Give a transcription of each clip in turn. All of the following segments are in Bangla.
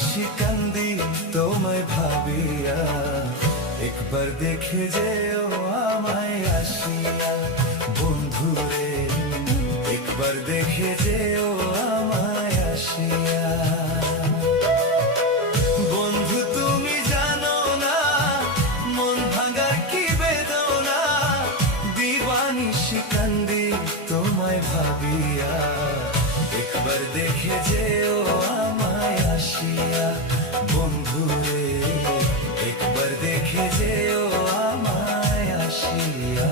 দিবানিশি কান্দি তোমায় ভাবিয়া, একবার দেখে যেও আমায় আসিয়া। বন্ধুরে একবার দেখে যেও আমায় আসিয়া। বন্ধু তুমি জানো না মন ভাঙার কি বেদনা, দিবানিশি কান্দি তোমায় ভাবিয়া, একবার দেখে যেও আমায় আসিয়া। বন্ধুরে একবার দেখে যেও আমায় আসিয়া।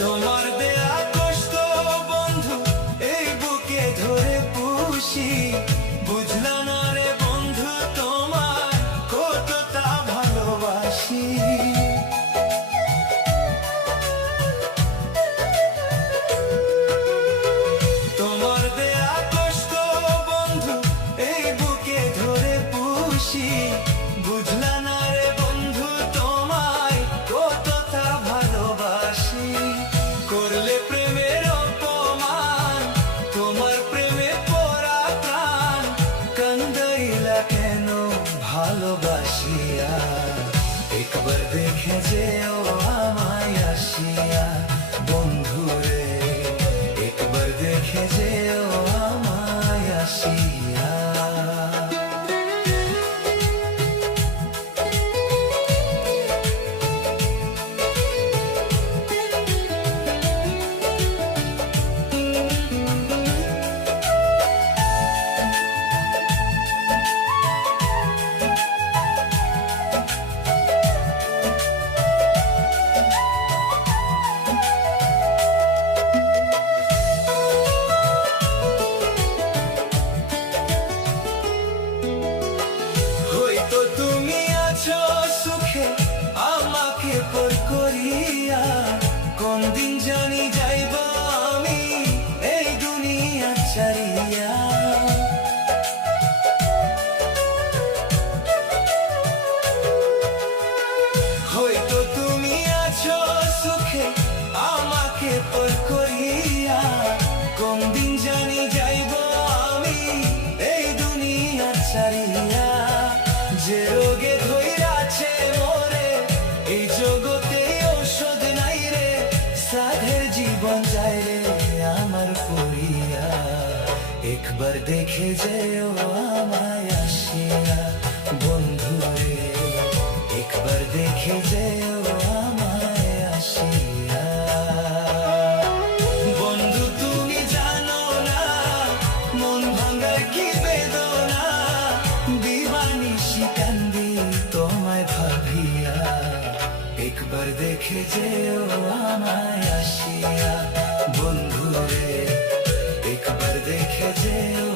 তোমার দেয়া কষ্ট বন্ধু এই বুকে ধরে পুষি, বুঝলা না রে বন্ধু তোমায় কতটা ভালোবাসি। তোমার দেয়া কষ্ট বন্ধু এই বুকে ধরে পুষি, বুঝলা না রে বন্ধু তোমায় কতটা ভালোবাসি। করলে প্রেমের অপমান তোমার প্রেমে পড়া প্রাণ, কান্দাইলা কেন ভালোবাসিয়া, একবার দেখে যেও আমায় আসিয়া। বন্ধুরে একবার দেখে যেও আমায় আসিয়া। হয়তো তুমি আছো সুখে আমাকে পর করিয়া, কোন দিন জানি যাইব আমি এই দুনিয়া ছাড়িয়া। হয়তো তুমি আছো সুখে আমাকে পর করিয়া, কোন দিন জানি যাইব আমি এই দুনিয়া ছাড়িয়া। যে রোগে ধইরাছে মোরে এই জগতে ঔষধ নাই রে, সাধের জীবন যায় রে আমার পড়িয়া, একবার দেখে যেও আমায় আসিয়া। বন্ধুরে একবার দেখে যেও আমায় আসিয়া। বন্ধু তুমি জানো না মন ভাঙার কি বেদনা, দিবানিশি কান্দি তোমায় ভাবিয়া, একবার দেখে যেও আমায় আসিয়া। বন্ধুরে একবার দেখে যেও